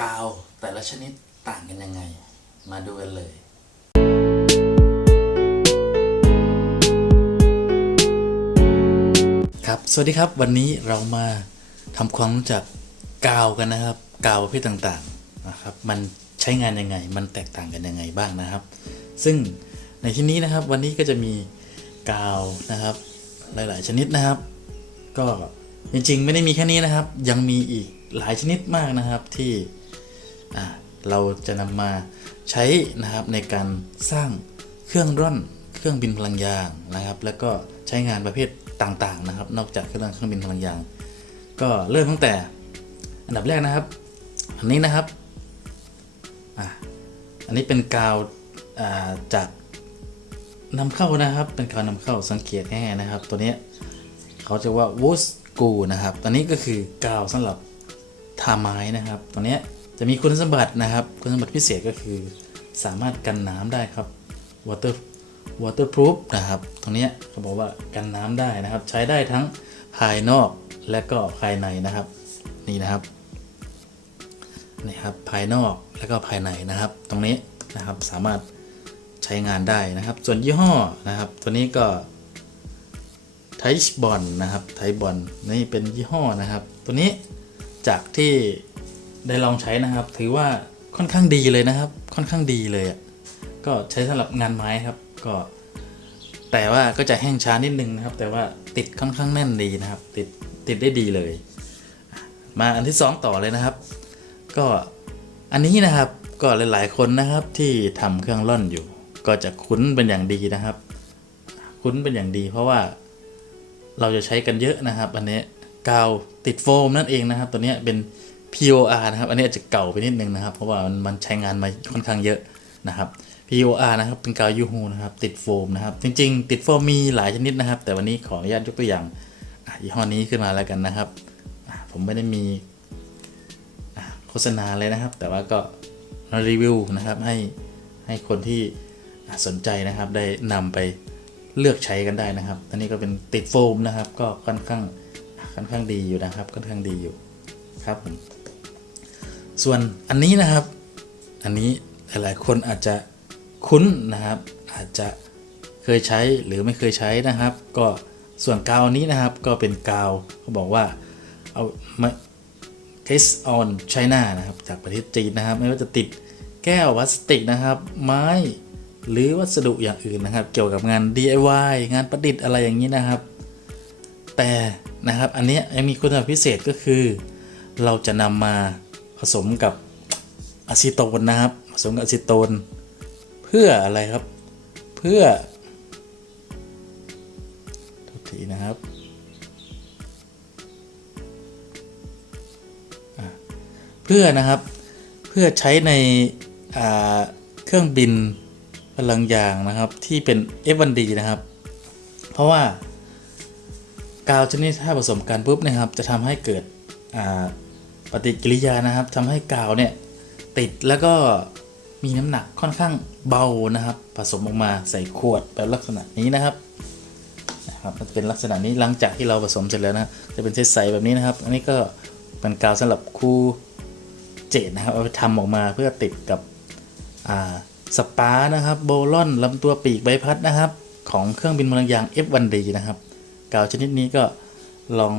กาวแต่ละชนิดต่างกันยังไง มาดูกันเลย ครับ สวัสดีครับวันนี้เรามาทำความรู้จักกาวกันนะครับ กาวประเภทต่างๆนะครับ มันใช้งานยังไง มันแตกต่างกันยังไงบ้างนะครับ ซึ่งในที่นี้นะครับวันนี้ก็จะมีกาวนะครับ หลาย ๆ ชนิดนะครับ ก็จริงๆ ไม่ได้มีแค่นี้นะครับ ยังมีอีกหลายชนิดมากนะครับที่ เราจะนำมาใช้นะครับในการสร้างเครื่องร่อนเครื่องบินพลังยางนะครับ แล้วก็ใช้งานประเภทต่างๆนะครับ นอกจากเครื่องเครื่องบินพลังยาง ก็เริ่มตั้งแต่อันดับแรกนะครับ อันนี้นะครับอะอันนี้เป็นกาวาจากนำเข้านะครับ เป็นกาวนำเข้าสังเกตง่ายนะครับ ตัวนี้เขาจะว่าวูสกูนะครับตัวนี้ก็คือกาวสำหรับทาไม้นะครับ ตัวนี้ จะมีคุณสมบัตินะครับ คุณสมบัติพิเศษก็คือสามารถกันน้ำได้ครับ water waterproof นะครับ ตรงนี้เขาบอกว่ากันน้ำได้นะครับ ใช้ได้ทั้งภายนอกและก็ภายในนะครับ นี่นะครับนี่ครับภายนอกและก็ภายในนะครับ ตรงนี้นะครับสามารถใช้งานได้นะครับ ส่วนยี่ห้อนะครับ ตัวนี้ก็ไทชบอลนะครับไทบอลนี่เป็นยี่ห้อนะครับ ตัวนี้จากที่ ได้ลองใช้นะครับ ถือว่าค่อนข้างดีเลยนะครับ ค่อนข้างดีเลยอะก็ใช้สำหรับงานไม้ครับ ก็ แต่ว่าก็จะแห้งช้านิดนึงนะครับ แต่ว่าติดค่อนข้างแน่นดีนะครับ ติดติดได้ดีเลย มาอันที่สองต่อเลยนะครับ ก็อันนี้นะครับก็หลาย ๆ คนนะครับที่ทำเครื่องร่อนอยู่ ก็จะคุ้นเป็นอย่างดีนะครับ คุ้นเป็นอย่างดี เพราะว่าเราจะใช้กันเยอะนะครับ อันนี้กาวติดโฟมนั่นเองนะครับ ตัวเนี้ยเป็น POR นะครับ อันนี้อาจจะเก่าไปนิดนึงนะครับ เพราะว่ามันใช้งานมาค่อนข้างเยอะนะครับ POR นะครับ เป็นกาวยูฮูนะครับ ติดโฟมนะครับ จริง ๆ ติดโฟมมีหลายชนิดนะครับ แต่วันนี้ขออนุญาตยกตัวอย่างยี่ห้อนี้ขึ้นมาแล้วกันนะครับ ผมไม่ได้มีโฆษณาเลยนะครับ แต่ว่าก็รีวิวนะครับให้ให้คนที่สนใจนะครับ ได้นำไปเลือกใช้กันได้นะครับ อันนี้ก็เป็นติดโฟมนะครับ ก็ค่อนข้างค่อนข้างดีอยู่นะครับ ค่อนข้างดีอยู่ครับผม ส่วนอันนี้นะครับ อันนี้หลายๆคนอาจจะคุ้นนะครับ อาจจะเคยใช้หรือไม่เคยใช้นะครับ ก็ส่วนกาวนี้นะครับก็เป็นกาวเขาบอกว่าเอามา Test on China นะครับ จากประเทศจีนนะครับ ไม่ว่าจะติดแก้วพลาสติกนะครับ ไม้หรือวัสดุอย่างอื่นนะครับ เกี่ยวกับงาน DIY งานประดิษฐ์อะไรอย่างนี้นะครับ แต่นะครับอันนี้ยยังมีคุณสมบัติพิเศษก็คือ เราจะนำมา ผสมกับอะซิโตนนะครับ ผสมกับอะซิโตน เพื่ออะไรครับ เพื่อทุกทีนะครับเพื่อนะครับเพื่อใช้ในเครื่องบินพลังยางนะครับที่เป็น F1D นะครับ เพราะว่ากาวชนิดถ้าผสมกันปุ๊บนะครับจะทำให้เกิดอ่า ปฏิกิริยานะครับทำให้กาวเนี่ยติดแล้วก็มีน้ำหนักค่อนข้างเบานะครับ ผสมออกมาใส่ขวดแบบลักษณะนี้นะครับนะครับมันเป็นลักษณะนี้หลังจากที่เราผสมเสร็จแล้วนะจะเป็นใสๆแบบนี้นะครับ อันนี้ก็เป็นกาวสำหรับคู่เจดนะครับเอาไปทำออกมาเพื่อติดกับอ่าสปานะครับโบลอนลำตัวปีกใบพัดนะครับ ของเครื่องบินพลังยาง F1D นะครับกาวชนิดนี้ก็ลอง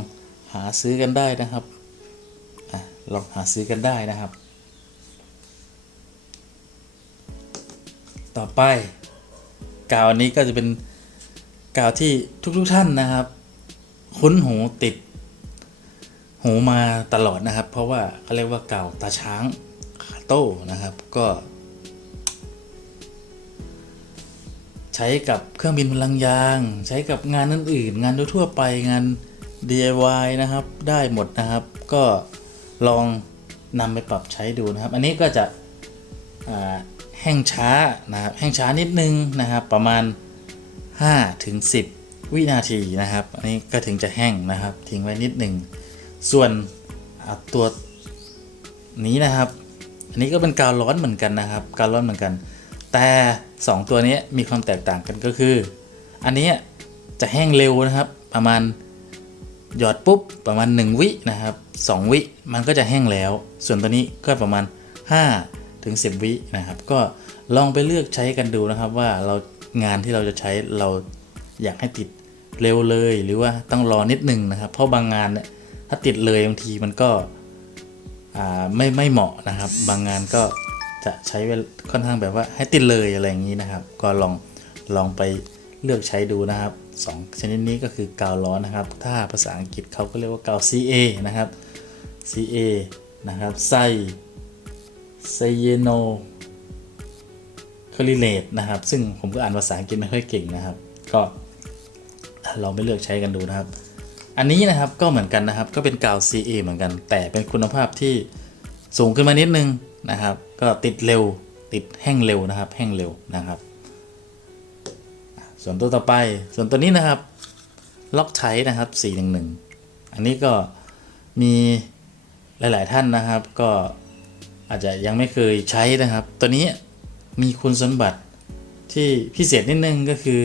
หาซื้อกันได้นะครับ ลองหาซื้อกันได้นะครับ ต่อไปกาวอันนี้ก็จะเป็นกาวที่ทุกๆท่านนะครับ คุ้นหูติด หูมาตลอดนะครับ เพราะว่าเขาเรียกว่าเก่าตาช้างขาโต้นะครับก็ใช้กับเครื่องบินพลังยาง ใช้กับงานอื่นๆ งานทั่วๆไปงาน DIY นะครับ ได้หมดนะครับ ก็ ลองนำไปปรับใช้ดูนะครับ อันนี้ก็จะแห้งช้านะครับแห้งช้านิดนึงนะครับประมาณ5-10ถึง10 วินาทีนะครับ อันนี้ก็ถึงจะแห้งนะครับทิ้งไว้นิดหนึ่งส่วนตัวนี้นะครับ อันนี้ก็เป็นกาวร้อนเหมือนกันนะครับกาวร้อนเหมือนกัน แต่ 2 ตัวนี้มีความแตกต่างกันก็คือ อันนี้จะแห้งเร็วนะครับประมาณหยอดปุ๊บประมาณ 1 วินะครับ 2 วิมันก็จะแห้งแล้ว ส่วนตัวนี้ก็ประมาณ 5 ถึง 10 วินะครับ ก็ลองไปเลือกใช้กันดูนะครับว่าเรางานที่เราจะใช้เราอยากให้ติดเร็วเลยหรือว่าต้องรอนิดนึงนะครับ เพราะบางงานเนี่ยถ้าติดเลยบางทีมันก็ไม่ไม่เหมาะนะครับ บางงานก็จะใช้เวลค่อนข้างแบบว่าให้ติดเลยอะไรอย่างนี้นะครับ ก็ลองลองไปเลือกใช้ดูนะครับ สองชนิดนี้ก็คือกาวร้อนนะครับ ถ้าภาษาอังกฤษเขาก็เรียกว่ากาว CA นะครับ CA นะครับไซไซเยโนคลิเลตนะครับ ซึ่งผมก็อ่านภาษาอังกฤษไม่ค่อยเก่งนะครับ ก็ลองไปเลือกใช้กันดูนะครับ อันนี้นะครับก็เหมือนกันนะครับ ก็เป็นกาว CA เหมือนกัน แต่เป็นคุณภาพที่สูงขึ้นมานิดนึงนะครับ ก็ติดเร็วติดแห้งเร็วนะครับ แห้งเร็วนะครับ ส่วนตัวต่อไปส่วนตัวนี้นะครับล็อกใช้นะครับ 411 อันนี้ก็มีหลาย ๆ ท่านนะครับ ก็อาจจะยังไม่เคยใช้นะครับ ตัวนี้มีคุณสมบัติที่พิเศษนิดนึงก็คือ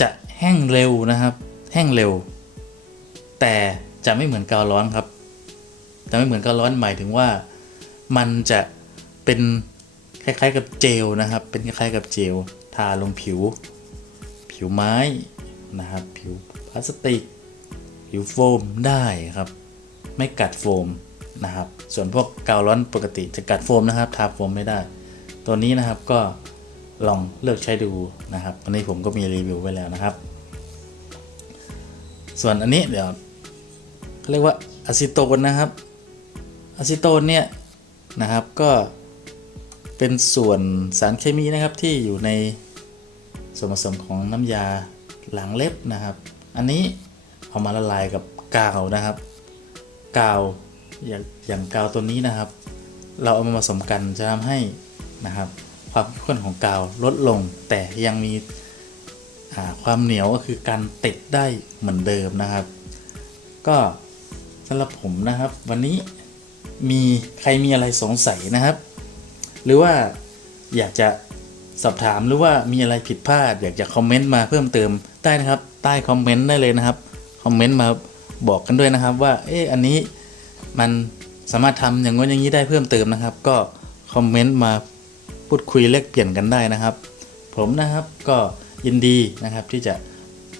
จะแห้งเร็วนะครับ แห้งเร็ว แต่จะไม่เหมือนกาวร้อนครับจะไม่เหมือนกาวร้อนหมายถึงว่า มันจะเป็นคล้าย ๆ กับเจลนะครับ เป็นคล้าย ๆ กับเจลทาลงผิว ผิวไม้นะครับ ผิวพลาสติก ผิวโฟมได้ครับ ไม่กัดโฟมนะครับ ส่วนพวกกาวร้อนปกติจะกัดโฟมนะครับ ทาโฟมไม่ได้ ตัวนี้นะครับก็ลองเลือกใช้ดูนะครับอันนี้ผมก็มีรีวิวไว้แล้วนะครับ ส่วนอันนี้เดี๋ยวเขาเรียกว่าอะซิโตนนะครับอะซิโตนเนี่ยนะครับก็เป็นส่วนสารเคมีนะครับที่อยู่ใน ส่วนผสมของน้ำยาหลังเล็บนะครับ อันนี้เอามาละลายกับกาวนะครับ กาวอย่างอย่างกาวตัวนี้นะครับ เราเอามาผสมกันจะทำให้นะครับ ความเข้มข้นของกาวลดลง แต่ยังมีความเหนียวก็คือการติดได้เหมือนเดิมนะครับ ก็สำหรับผมนะครับ วันนี้มีใครมีอะไรสงสัยนะครับ หรือว่าอยากจะ สอบถามหรือว่ามีอะไรผิดพลาด อยากจะคอมเมนต์มาเพิ่มเติมได้นะครับ ใต้คอมเมนต์ได้เลยนะครับคอมเมนต์มาบอกกันด้วยนะครับ ว่าเอออันนี้มันสามารถทำอย่างงู้นอย่างนี้ได้เพิ่มเติมนะครับ ก็คอมเมนต์มาพูดคุยแลกเปลี่ยนกันได้นะครับ ผมนะครับก็ยินดีนะครับที่จะ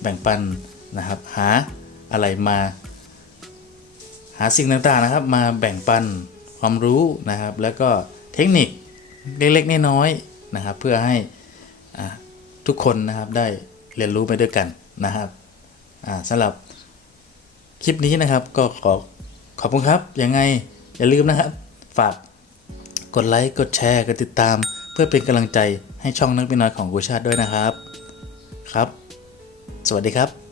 แบ่งปันนะครับหาอะไรมา หาสิ่งต่างๆนะครับ มาแบ่งปันความรู้นะครับ แล้วก็เทคนิคเล็กๆน้อยๆ นะครับ เพื่อให้ทุกคนนะครับได้เรียนรู้ไปด้วยกันนะครับสำหรับคลิปนี้นะครับก็ขอขอบคุณครับ ยังไงอย่าลืมนะครับ ฝากกดไลค์กดแชร์กดติดตาม เพื่อเป็นกำลังใจให้ช่องนักบินน้อยของกูชาติด้วยนะครับครับ สวัสดีครับ